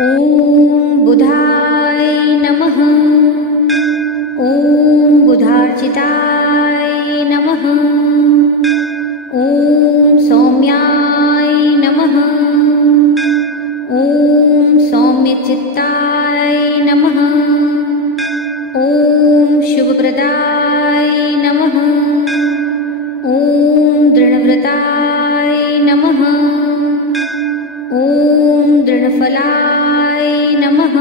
ॐ बुधाय नमः। ॐ बुधार्चिताय नमः। ॐ सौम्याय नमः। ॐ सौम्यचित्ताय नमः। ॐ शुभप्रदाय नमः। ॐ दृढव्रताय नमः। ॐ दृढफलाय नमः।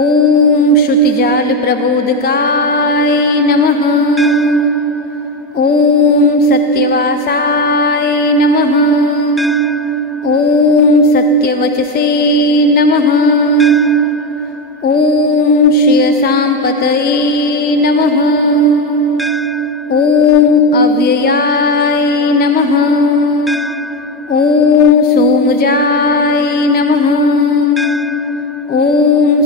ॐ श्रुतिजालप्रबोधकाय नमः। ॐ सत्यवासाय नमः। ॐ सत्यवचसे नमः। ॐ श्रियसाम्पतये नमः। ॐ अव्ययाय नमः। ॐ सोमजाय नमः। ॐ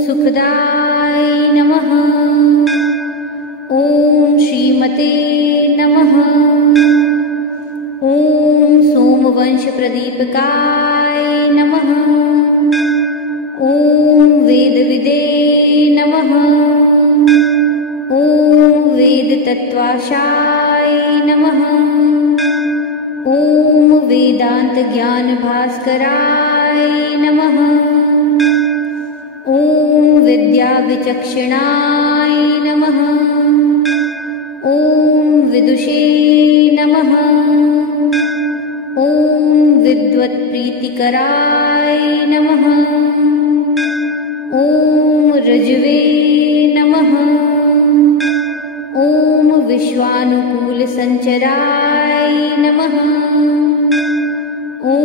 सुखदाय नमः। ॐ श्रीमते नमः। ॐ सोमवंशप्रदीपकाय नमः। ॐ वेदविदे नमः। ॐ वेदतत्त्वाशाय नमः। ॐ वेदान्तज्ञानभास्कराय नमः। ॐ विद्याविचक्षणाय नमः। ॐ विदुषे नमः। ॐ विद्वत्प्रीतिकराय नमः। ॐ ऋजवे नमः। ॐ विश्वानुकूलसञ्चराय नमः। ॐ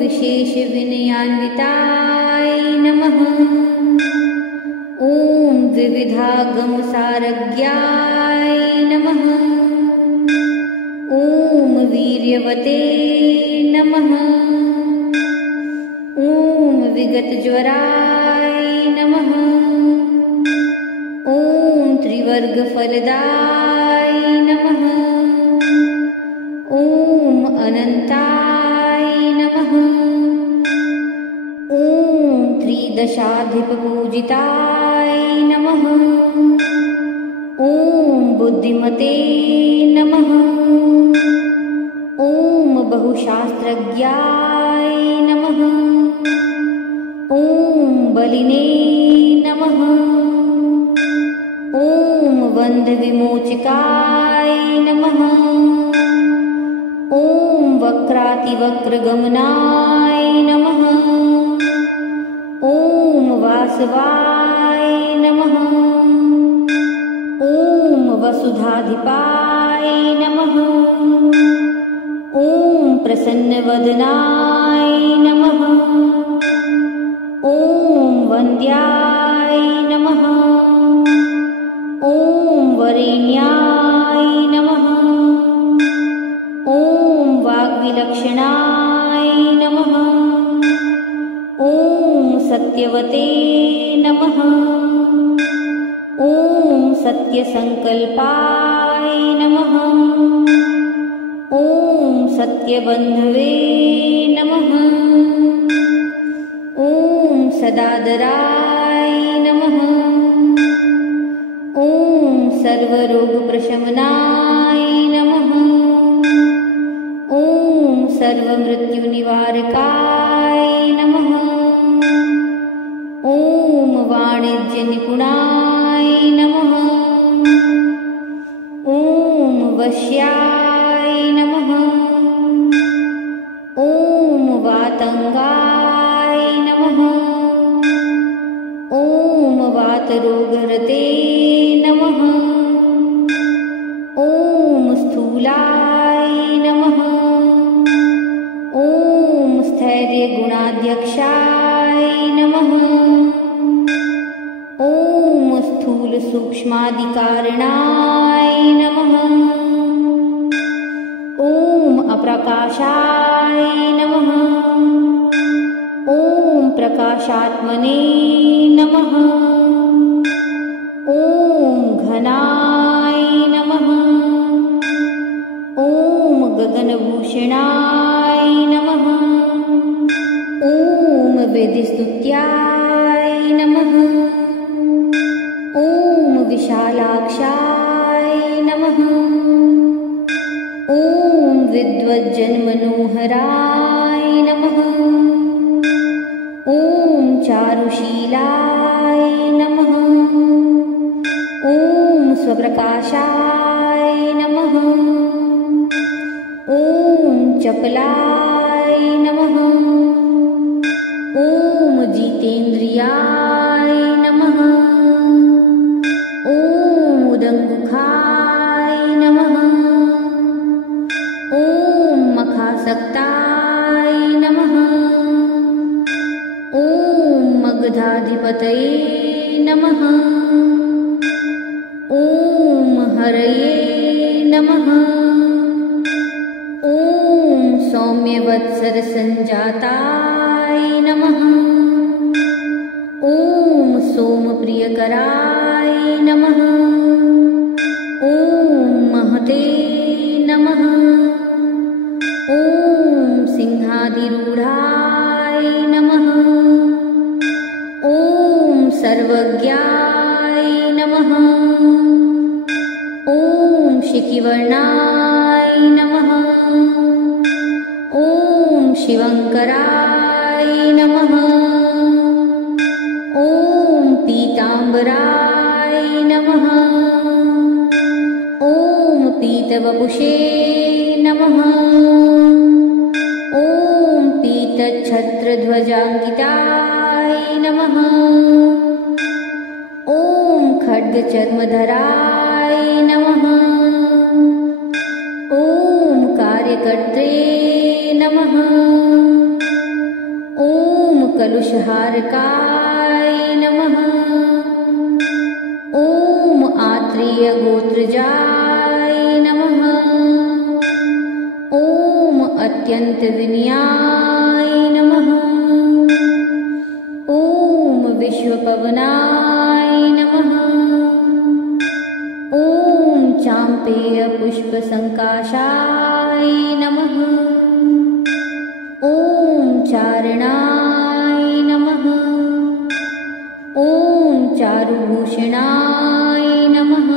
विशेषविनयान्विताय नमः। ॐ विविधागमसारज्ञाय नमः। ॐ वीर्यवते नमः। ॐ विगतज्वराय नमः। ॐ त्रिवर्गफलदाय नमः। ॐ अनन्ताय नमः। ॐ त्रिदशाधिपपूजिताय नमः। ॐ बुद्धिमते नमः। ॐ बहुशास्त्रज्ञाय नमः। ॐ बलिने नमः। ॐ बन्धविमोचकाय नमः। ॐ वक्रातिवक्रगमनाय नमः। ॐ वासवाय नमः। ॐ वसुधाधिपाय नमः। ॐ प्रसन्नवदनाय नमः। ॐ वन्द्याय नमः। ॐ वरेण्याय नमः। ॐ वाग्विलक्षणाय नमः। ॐ सत्यवते नमः। ॐ सत्यसङ्कल्पाय नमः। ॐ सत्यबन्धवे नमः। ॐ सदादराय नमः। ॐ सर्वरोगप्रशमनाय नमः। ॐ सर्वमृत्युनिवारकाय नमः। ॐ वाणिज्यनिपुणाय नमः। ॐ वश्याय नमः। ॐ वातङ्गाय नमः। ॐ वातरोगहरते नमः। ॐ स्थूलाय नमः। ॐ स्थैर्यगुणाध्यक्षाय नमः। ॐ स्थूलसूक्ष्मादिकारणाय नमः। ॐ अप्रकाशाय नमः। ॐ प्रकाशात्मने नमः। ॐ घनाय नमः। ॐ गगनभूषणाय नमः। ॐ वेदस्तुत्याय नमः। ॐ विशालाक्षाय नमः। ॐ विद्वज्जनमनोहराय नमः। ॐ चारुशीलाय नमः। ॐ स्वप्रकाशाय नमः। ॐ चपलाय नमः। ॐ जितेन्द्रियाय नमः। ॐ उदङ्मुखाय नमः। ॐ मखासक्ताय नमः। ॐ मगधाधिपतये नमः। ॐ हरये नमः। ॐ सौम्यवत्सरसञ्जाताय नमः। ॐ सोमप्रियकराय नमः। ॐ महते नमः। ॐ सिंहाधिरूढाय नमः। ॐ सर्वज्ञाय नमः। ॐ शिखिवर्णाय नमः। ॐ शिवङ्कराय नमः। ॐ पीताम्बराय नमः। ॐ पीतवपुषे नमः। ॐ पीतच्छत्रध्वजाङ्किताय नमः। ॐ खड्गचर्मधराय नमः। ॐ कार्यकर्त्रे नमः। ॐ कलुषहारकाय नमः। ॐ आत्रेयगोत्रजाय नमः। ॐ अत्यन्तविनयाय नमः। ॐ विश्वपवनाय नमः। ॐ चाम्पेयपुष्पसङ्काशाय नमः। ॐ चारणाय नमः। ॐ चारुभूषणाय नमः।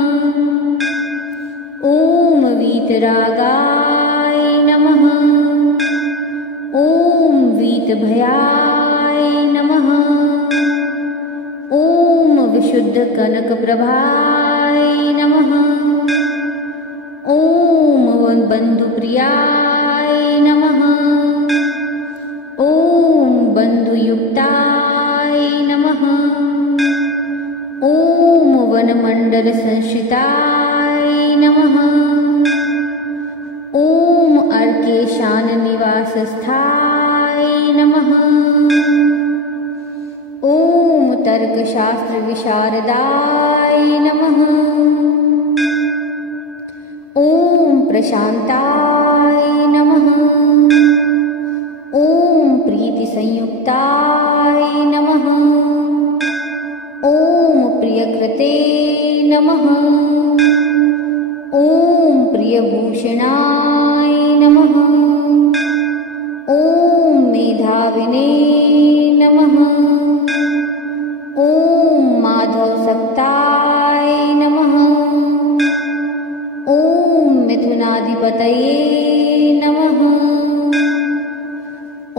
ॐ वीतरागाय नमः। ॐ वीतभयाय नमः। ॐ विशुद्धकनकप्रभाय नमः। ॐ बन्धुप्रियाय नमः। ॐ बन्धुयुक्ताय नमः। ॐ वनमण्डलसंश्रिताय नमः। ॐ अर्केशाननिवासस्थाय नमः। ॐ तर्कशास्त्रविशारदाय नमः। ॐ प्रशान्ताय नमः। ॐ प्रीतिसंयुक्ताय नमः। ॐ प्रियकृते नमः। ॐ प्रियभूषणाय नमः। ॐ मेधाविने नमः। ॐ माधवसक्ताय नमः। ॐ मिथुनाधिपतये नमः।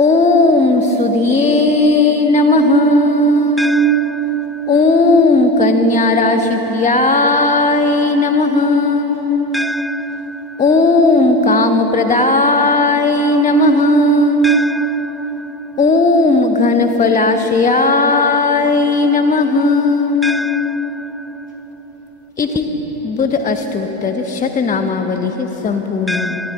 ॐ सुधिये नमः। ॐ कन्याराशिप्रियाय नमः। ॐ कामप्रदाय नमः। ॐ घनफलाशयाय नमः। इति बुध अष्टोत्तर शतनामावलिः सम्पूर्णम्।